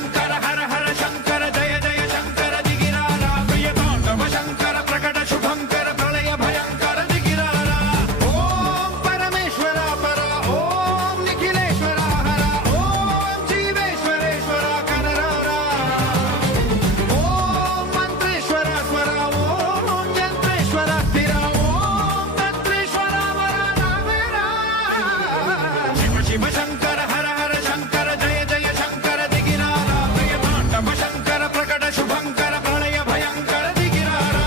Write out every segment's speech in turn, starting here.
శంకర హర హర శంకర జయ జయ శంకర దిగిరారా ప్రియ తాండవ శంకర ప్రకట శుభంకర ప్రళయ భయంకర దిగిరారా ఓం పరమేశ్వర పర ఓం నిఖిలేశ్వర హర ఓం జీవేశ్వరేశ్వర కనరారా ఓం మంత్రేశ్వర స్వర ఓం యంత్రేశ్వర స్థిర ఓం తంత్రేశ్వర వర నావేరా శివ శివ శంకర హర హర శంకర జయ జయ శంకర దిగిరారా ప్రియ తాండవ శంకర ప్రకట శుభంకర ప్రళయ భయంకర దిగిరారా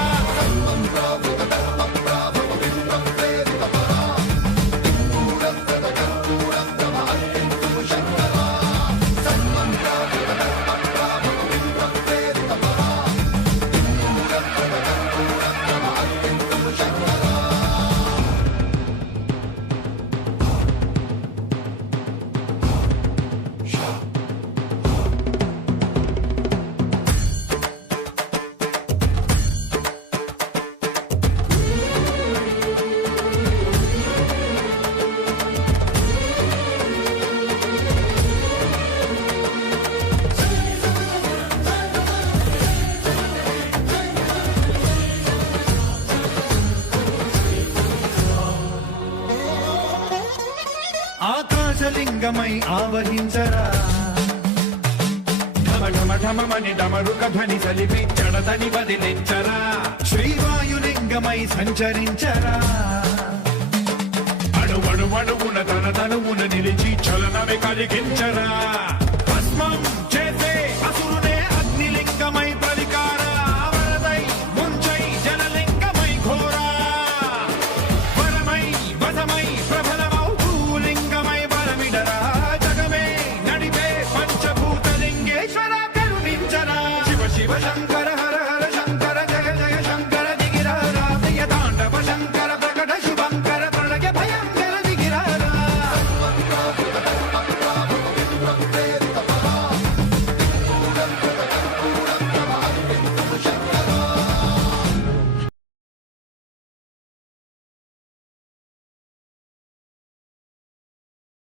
ఆకాశలింగమై ఆవహించరా ఢమ ఢమ ఢమమని డమరుక ధ్వని సలిపి జడదని వదిలించరా శ్రీవాయులింగమై సంచరించరా అణువణువున తన తనువున నిలిచి చలనమే కలిగించరా